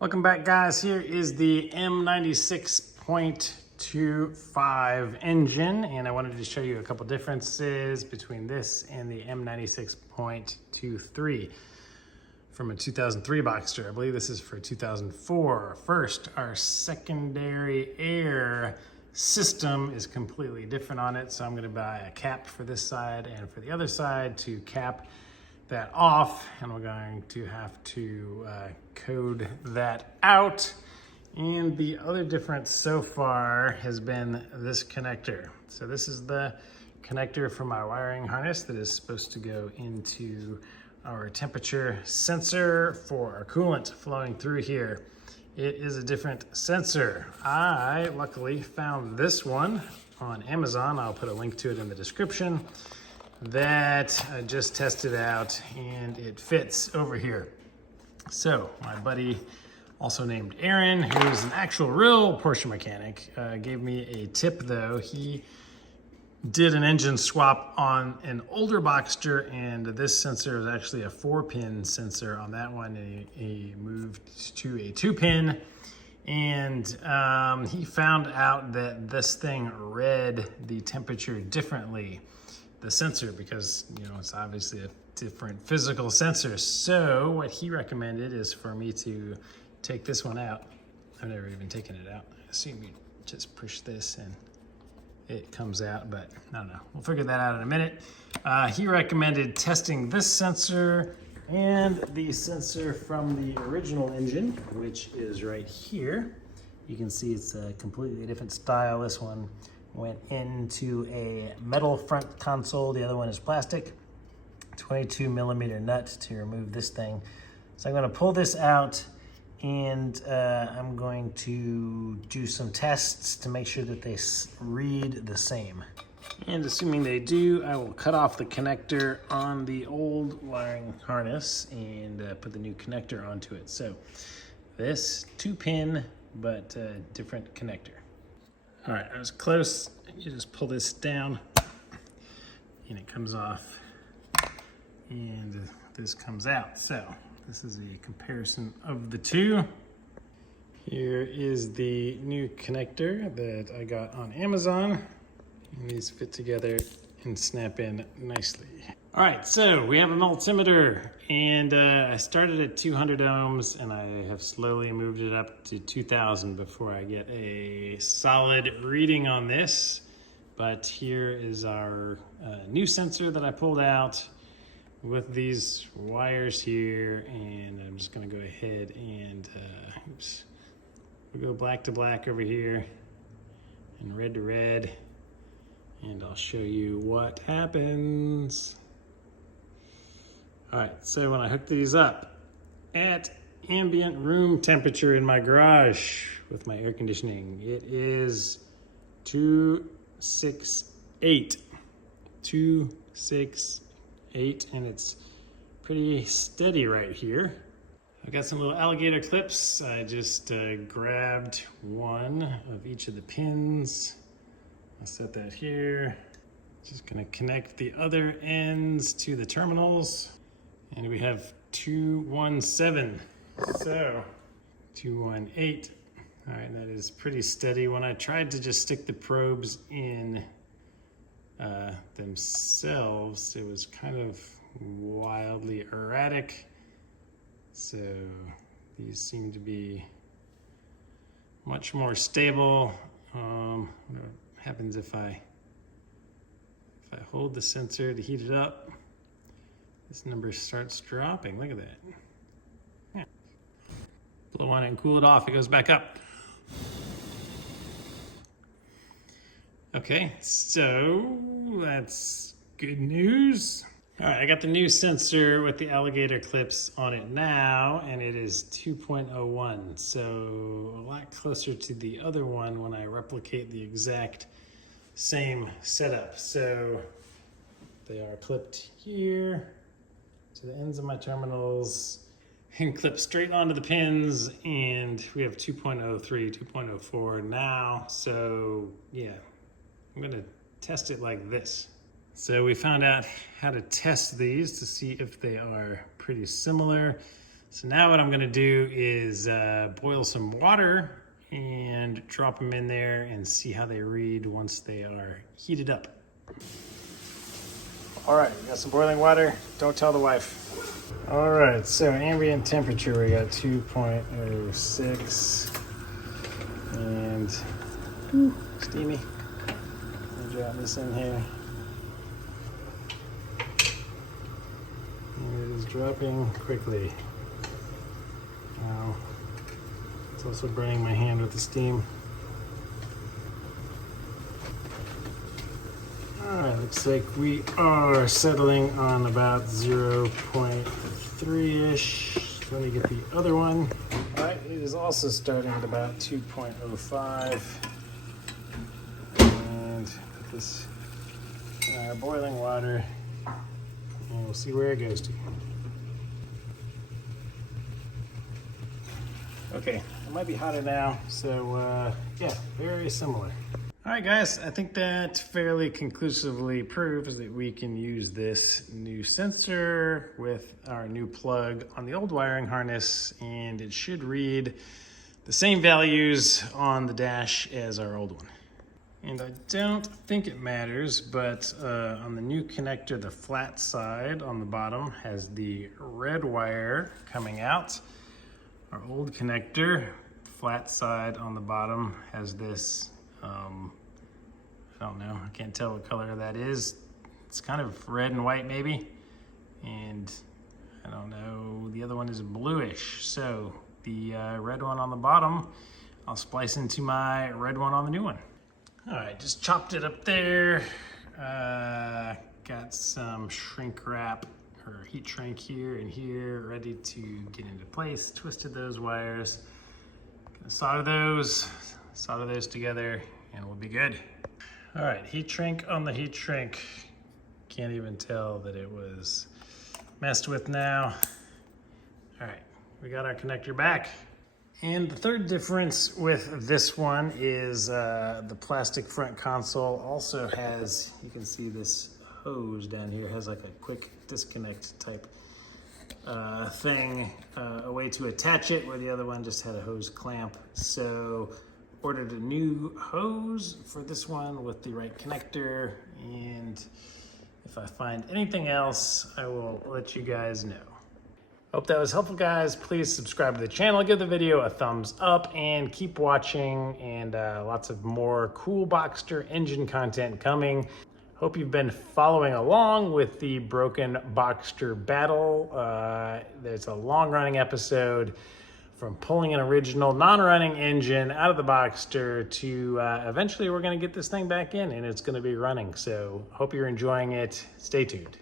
Welcome back, guys. Here is the M96.25 engine, and I wanted to show you a couple differences between this and the M96.23 from a 2003 Boxster. I believe this is for 2004. First, our secondary air system is completely different on it, so I'm going to buy a cap for this side and for the other side to cap that off, and we're going to have to code that out. And the other difference so far has been this connector. So this is the connector from our wiring harness that is supposed to go into our temperature sensor for our coolant flowing through here. It is a different sensor. I luckily found this one on Amazon. I'll put a link to it in the description. That I just tested out, and it fits over here. So my buddy, also named Aaron, who's an actual real Porsche mechanic, gave me a tip though. He did an engine swap on an older Boxster, and this sensor is actually a 4-pin sensor on that one, and he moved to a 2-pin. And he found out that this thing read the temperature differently, the sensor, because it's obviously a different physical sensor. So what he recommended is for me to take this one out. I've never even taken it out. I assume you just push this and it comes out, but I don't know. We'll figure that out in a minute. He recommended testing this sensor and the sensor from the original engine, which is right here. You can see it's a completely different style. This one went into a metal front console. The other one is plastic. 22 millimeter nut to remove this thing. So I'm going to pull this out, and I'm going to do some tests to make sure that they read the same. And assuming they do, I will cut off the connector on the old wiring harness and put the new connector onto it. So this 2-pin, but different connector. All right, I was close. You just pull this down and it comes off, and this comes out. So this is a comparison of the two. Here is the new connector that I got on Amazon. And these fit together and snap in nicely. All right, so we have a multimeter, and I started at 200 ohms, and I have slowly moved it up to 2000 before I get a solid reading on this. But here is our new sensor that I pulled out with these wires here, and I'm just gonna go ahead and we'll go black to black over here and red to red, and I'll show you what happens. All right, so when I hook these up at ambient room temperature in my garage with my air conditioning, it is 268, and it's pretty steady right here. I've got some little alligator clips. I just grabbed one of each of the pins. I'll set that here. Just gonna connect the other ends to the terminals. And we have 217, so 218. All right, that is pretty steady. When I tried to just stick the probes in themselves, it was kind of wildly erratic. So these seem to be much more stable. What happens if I hold the sensor to heat it up? This number starts dropping. Look at that. Yeah. Blow on it and cool it off. It goes back up. Okay, so that's good news. All right, I got the new sensor with the alligator clips on it now, and it is 2.01, so a lot closer to the other one when I replicate the exact same setup. So they are clipped here to the ends of my terminals and clip straight onto the pins, and we have 2.03, 2.04 now. So yeah, I'm gonna test it like this. So we found out how to test these to see if they are pretty similar. So now what I'm gonna do is boil some water and drop them in there and see how they read once they are heated up. All right, we got some boiling water. Don't tell the wife. All right, so ambient temperature, we got 2.06 and steamy. I'll drop this in here. And it is dropping quickly. Now, it's also burning my hand with the steam. Alright, looks like we are settling on about 0.3-ish. Let me get the other one. Alright, it is also starting at about 2.05. And put this in our boiling water, and we'll see where it goes to. Okay, it might be hotter now, so yeah, very similar. All right, guys, I think that fairly conclusively proves that we can use this new sensor with our new plug on the old wiring harness, and it should read the same values on the dash as our old one. And I don't think it matters, but on the new connector, the flat side on the bottom has the red wire coming out. Our old connector, flat side on the bottom, has this, I don't know, I can't tell what color that is. It's kind of red and white maybe. And I don't know, the other one is bluish. So the red one on the bottom, I'll splice into my red one on the new one. All right, just chopped it up there. Got some shrink wrap or heat shrink here and here, ready to get into place. Twisted those wires. Gonna solder those together, and we'll be good. All right, heat shrink on the heat shrink. Can't even tell that it was messed with now. All right, we got our connector back. And the third difference with this one is the plastic front console also has, you can see this hose down here, has like a quick disconnect type thing, a way to attach it, where the other one just had a hose clamp. So ordered a new hose for this one with the right connector, and if I find anything else, I will let you guys know. Hope that was helpful, guys. Please subscribe to the channel, give the video a thumbs up, and keep watching, and lots of more cool Boxster engine content coming. Hope you've been following along with the broken Boxster battle. There's a long-running episode from pulling an original non-running engine out of the Boxster to eventually we're gonna get this thing back in and it's gonna be running. So hope you're enjoying it. Stay tuned.